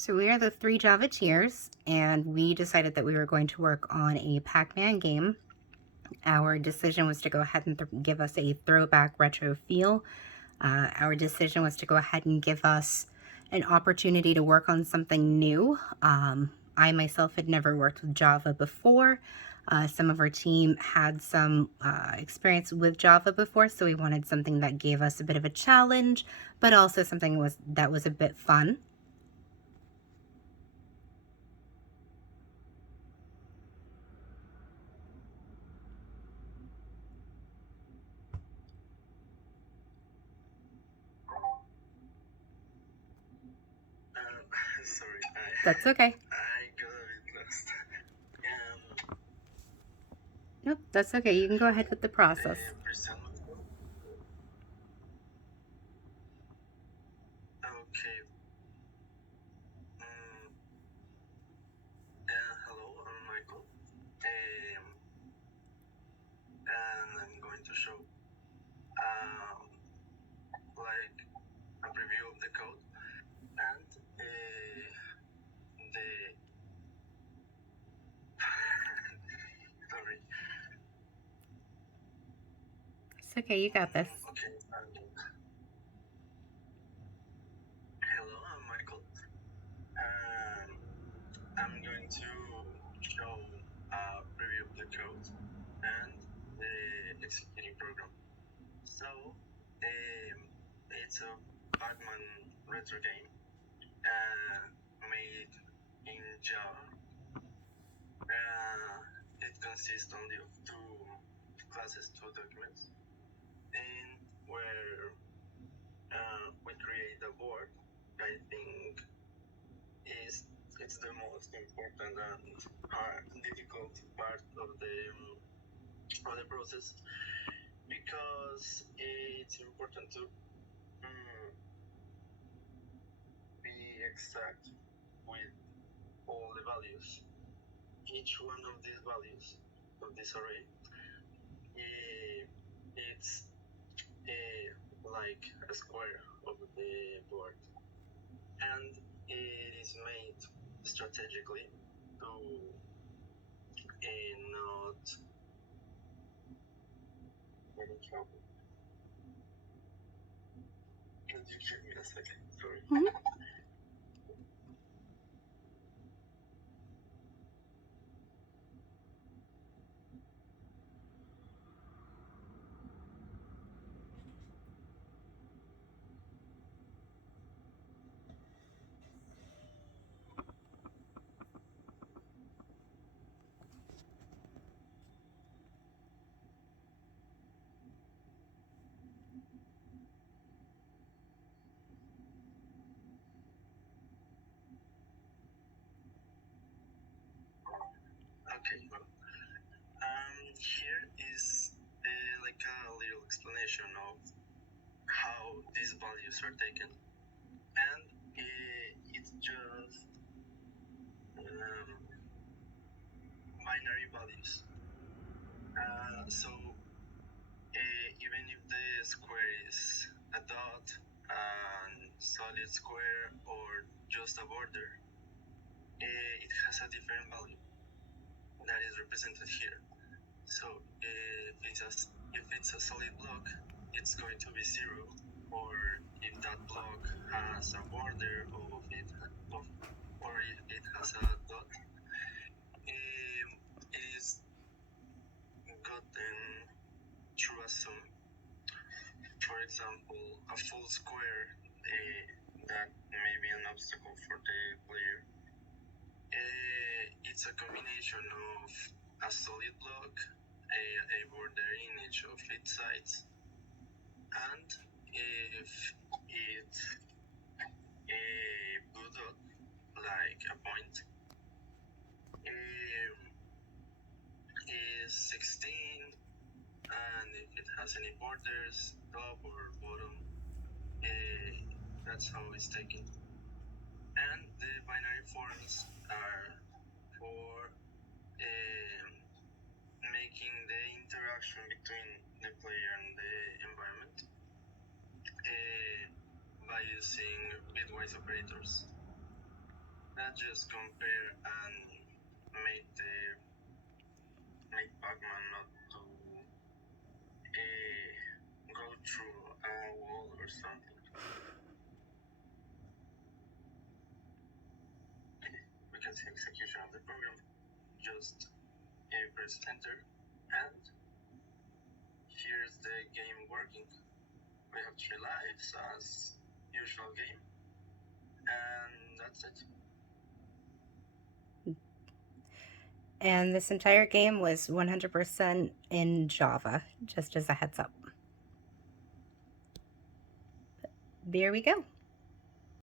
So we are the three Javateers, and we decided that we were going to work on a Pacman game. Our decision was to go ahead and give us a throwback retro feel. Our decision was to go ahead and give us an opportunity to work on something new. I myself had never worked with Java before. Some of our team had some experience with Java before, so we wanted something that gave us a bit of a challenge, but also something that was a bit fun. Sorry, That's okay. I got a bit lost. Nope, that's okay. You can go ahead with the process. Okay. Hello, I'm Michael. And I'm going to show like a preview of the code and the sorry. It's okay, you got this. Okay. Hello, I'm Michael. I'm going to show a preview of the code and the executing program. So, it's a Pacman retro game made in Java. It consists only of two classes, two documents, and where we create a board. I think it's the most important and difficult part of the process, because it's important to be exact with all the values. Each one of these values of this array, it's like a square of the board, and it is made strategically to not get in trouble. Can you give me a second? Sorry. Okay, well, here is like a little explanation of how these values are taken, and it's just binary values. So even if the square is a dot, solid square, or just a border, it has a different value that is represented here. So if it's a solid block, it's going to be 0, or if that block has a border, or if it has a dot, it is gotten through a sum. For example, a full square that may be an obstacle for the player. It's a combination of a solid block, a border in each of its sides, and if it's a blue dot, like a point, is 16, and if it has any borders, top or bottom, that's how it's taken. And the binary forms are for making the interaction between the player and the environment by using bitwise operators. Let's just compare and make Pacman not to go through a wall or something. We can see execution of the program. Just press enter, and here's the game working. We have 3 lives as usual game, and that's it. And this entire game was 100% in Java, just as a heads up. There we go.